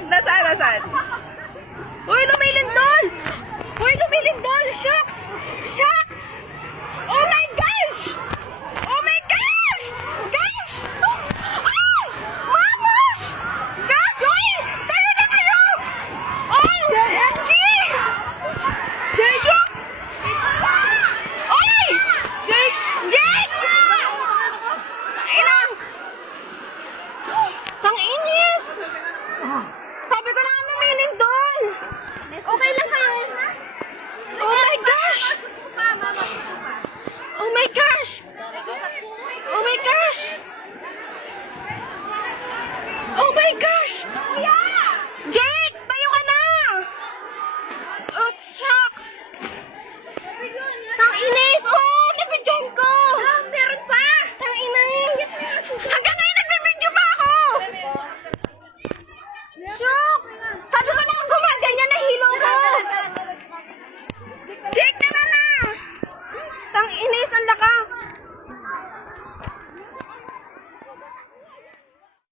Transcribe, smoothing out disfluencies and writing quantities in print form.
Nasaan? Uy, lumilindol! Uy, lumilindol! Shucks! Shucks! Oh my gosh! Oh my gosh! Gosh! Oh! Mamos! Gosh! Uy! Tayo na kayo! Oh! JMG! JMG! Uy! JMG! Inang! Tang-inis! Sabi ko na lumilindol! Okay lang kayo? Oh my gosh! Oh my gosh! Oh my gosh! Oh my gosh!